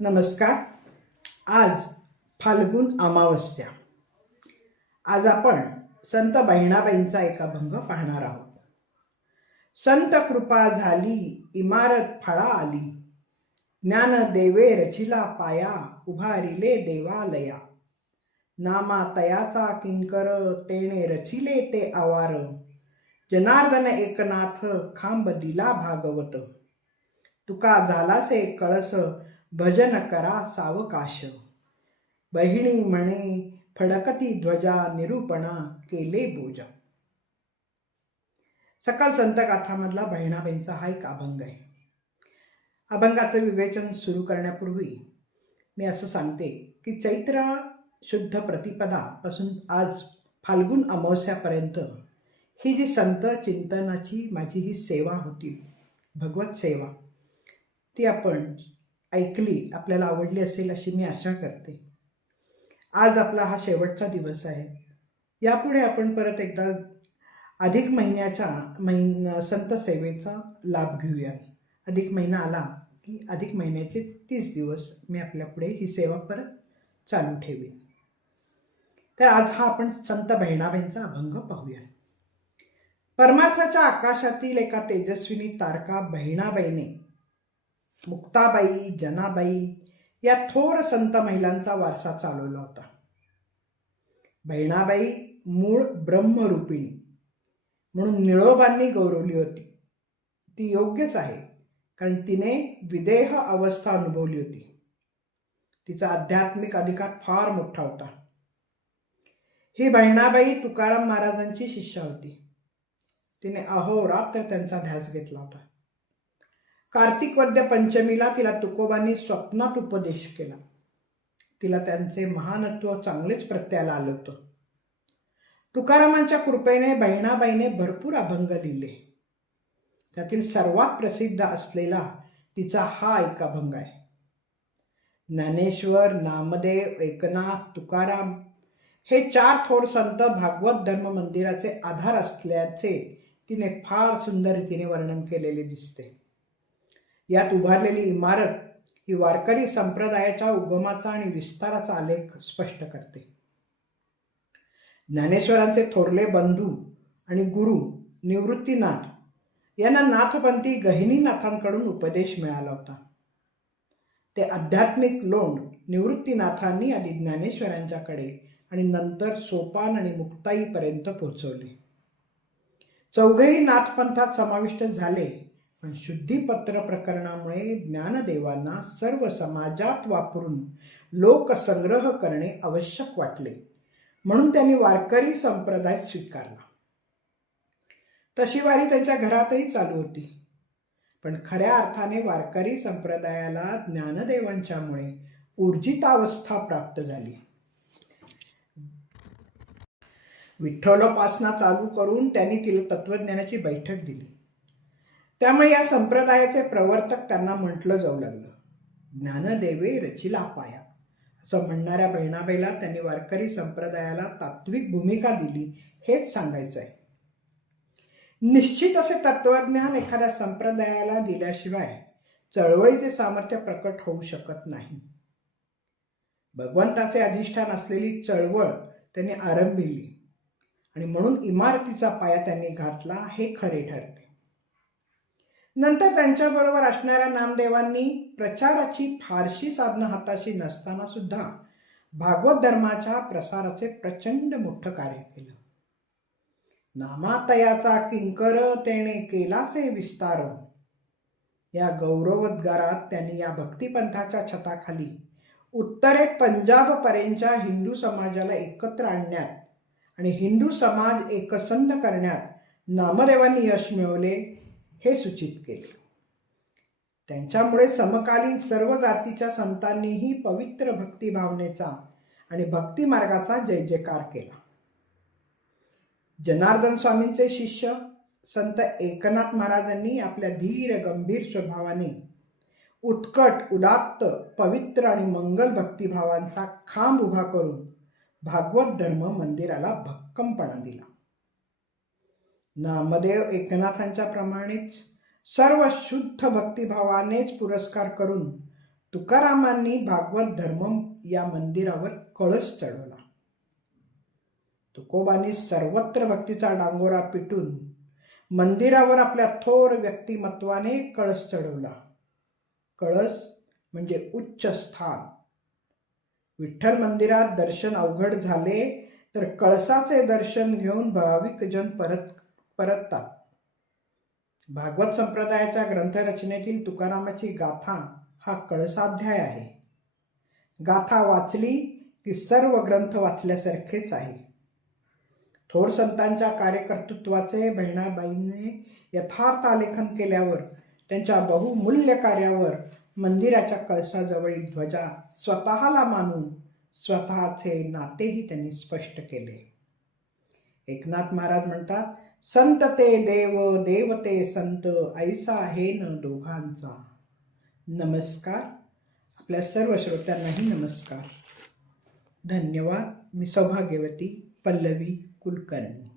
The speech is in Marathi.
नमस्कार. आज फाल्गुन अमावस्या. आज आपण संत बहिणाबाईंचा एक अभंग पाहणार आहोत. संत कृपा झाली इमारत फळा आली. ज्ञान देवे रचिला पाया उभारिले देवालया. नामा तयाचा किंकर तेने रचिले ते आवार. जनार्दन एकनाथ खांब दिला भागवत. तुका झालासे कळस भजन करा सावकाश बहिणी म्हणे फडकती ध्वजा निरूपणा केले बोजा सकाळ संत गाथामधला बहिणाबाईंचा हा एक अभंग आहे अभंगाचं विवेचन सुरू करण्यापूर्वी मी असं सांगते की चैत्र शुद्ध प्रतिपदापासून आज फाल्गुन अमावस्यापर्यंत ही जी संत चिंतनाची माझी ही सेवा होती भगवत सेवा ती आपण ऐकली आपल्याला आवडली असेल अशी मी आशा करते. आज आपला हा शेवटचा दिवस आहे. यापुढे आपण परत एकदा अधिक महिन्याच्या महिन संत सेवेचा लाभ घेऊया. अधिक महिना आला की अधिक महिन्याचे तीस दिवस मी आपल्यापुढे ही सेवा परत चालू ठेवीन. तर आज हा आपण संत बहिणाबाईंचा अभंग पाहूया. परमार्थाच्या आकाशातील एका तेजस्विनी तारका बहिणाबाईने मुक्ताबाई जनाबाई या थोर संत महिलांचा वारसा चालवला होता. बहिणाबाई मूळ ब्रह्मरूपिणी म्हणून निळोबांनी गौरवली होती. ती योग्यच आहे कारण तिने विदेह अवस्था अनुभवली होती. तिचा आध्यात्मिक अधिकार फार मोठा होता. ही बहिणाबाई तुकाराम महाराजांची शिष्या होती. तिने अहोरात्र त्यांचा ध्यास घेतला होता. कार्तिक वद्य पंचमीला तिला तुकोबांनी स्वप्नात उपदेश केला. तिला त्यांचे महानत्व चांगलेच प्रत्याला आलं होतं. तुकारामांच्या कृपेने बहिणाबाईने भरपूर अभंग लिहिले. त्यातील सर्वात प्रसिद्ध असलेला तिचा हा एक अभंग आहे. ज्ञानेश्वर नामदेव एकनाथ तुकाराम हे चार थोर संत भागवत धर्म मंदिराचे आधार असल्याचे तिने फार सुंदर रीतीने वर्णन केलेले दिसते. यात उभारलेली इमारत ही वारकरी संप्रदायाच्या उगमाचा आणि विस्ताराचा आलेख स्पष्ट करते. ज्ञानेश्वरांचे थोरले बंधू आणि गुरु निवृत्तीनाथ यांना नाथपंथी गहिनीनाथांकडून उपदेश मिळाला होता. ते आध्यात्मिक लोण निवृत्तीनाथांनी आधी ज्ञानेश्वरांच्याकडे आणि नंतर सोपान आणि मुक्ताईपर्यंत पोहोचवले. चौघेही नाथपंथात समाविष्ट झाले. पण शुद्धीपत्र प्रकरणामुळे ज्ञानदेवांना सर्व समाजात वापरून लोकसंग्रह करणे आवश्यक वाटले. म्हणून त्यांनी वारकरी संप्रदाय स्वीकारला. तशी वारी त्यांच्या घरातही चालू होती. पण खऱ्या अर्थाने वारकरी संप्रदायाला ज्ञानदेवांच्यामुळे ऊर्जितावस्था प्राप्त झाली. विठ्ठलोपासना चालू करून त्यांनी तिला तत्वज्ञानाची बैठक दिली. त्यामुळे या संप्रदायाचे प्रवर्तक त्यांना म्हटलं जाऊ लागलं. ज्ञानदेवे रचिला पाया. असं म्हणणाऱ्या बहिणाबाईला त्यांनी वारकरी संप्रदायाला तात्विक भूमिका दिली हेच सांगायचं आहे निश्चित असे तत्वज्ञान एखाद्या संप्रदायाला दिल्याशिवाय चळवळीचे सामर्थ्य प्रकट होऊ शकत नाही. भगवंताचे अधिष्ठान असलेली चळवळ त्यांनी आरंभिली आणि म्हणून इमारतीचा पाया त्यांनी घातला हे खरे ठरते. नंतर त्यांच्याबरोबर असणाऱ्या नामदेवांनी प्रचाराची फारशी साधनं हाताशी नसताना सुद्धा भागवत धर्माच्या प्रसाराचे प्रचंड मोठं कार्य केलं. नामातयाचा किंकर तेने केलासे विस्तार या गौरवोद्गारात त्यांनी या भक्तिपंथाच्या छताखाली उत्तरेत पंजाबपर्यंतच्या हिंदू समाजाला एकत्र आणण्यात आणि हिंदू समाज एकसंध करण्यात नामदेवांनी यश मिळवले. हे सूचित केले. त्यांच्यामुळे समकालीन सर्व जातीच्या संतांनीही पवित्र भक्तिभावनेचा आणि भक्तिमार्गाचा जय जयकार केला. जनार्दन स्वामींचे शिष्य संत एकनाथ महाराजांनी आपल्या धीर गंभीर स्वभावाने उत्कट उदात्त पवित्र आणि मंगल भक्तिभावांचा खांब उभा करून भागवत धर्म मंदिराला भक्कमपणा दिला. नामदेव एकनाथांच्या प्रमाणेच सर्व शुद्ध भक्तिभावानेच पुरस्कार करून तुकारामांनी भागवत धर्म या मंदिरावर कळस चढवला. तुकोबांनी सर्वत्र भक्तीचा डांगोरा पिटून मंदिरावर आपल्या थोर व्यक्तिमत्वाने कळस चढवला. कळस म्हणजे उच्च स्थान. विठ्ठल मंदिरात दर्शन अवघड झाले तर कळसाचे दर्शन घेऊन भाविक जन परत परततात भागवत संप्रदायाच्या ग्रंथरचनेतील तुकारामाची गाथा हा कळसाध्याय आहे. गाथा वाचली की सर्व ग्रंथ वाचल्यासारखेच आहे. थोर संतांच्या कार्यकर्तृत्वाचे बहिणाबाईंनी यथार्थ आलेखन केल्यावर त्यांच्या बहुमूल्य कार्यावर मंदिराच्या कळसाजवळील ध्वजा स्वतःला मानून स्वतःचे नातेही त्यांनी स्पष्ट केले. एकनाथ महाराज म्हणतात संत ते देव देव ते संत ऐसा हे न दोघांचा. नमस्कार. आपल्या सर्व श्रोत्यांनाही नमस्कार. धन्यवाद. मी सौभाग्यवती पल्लवी कुलकर्णी.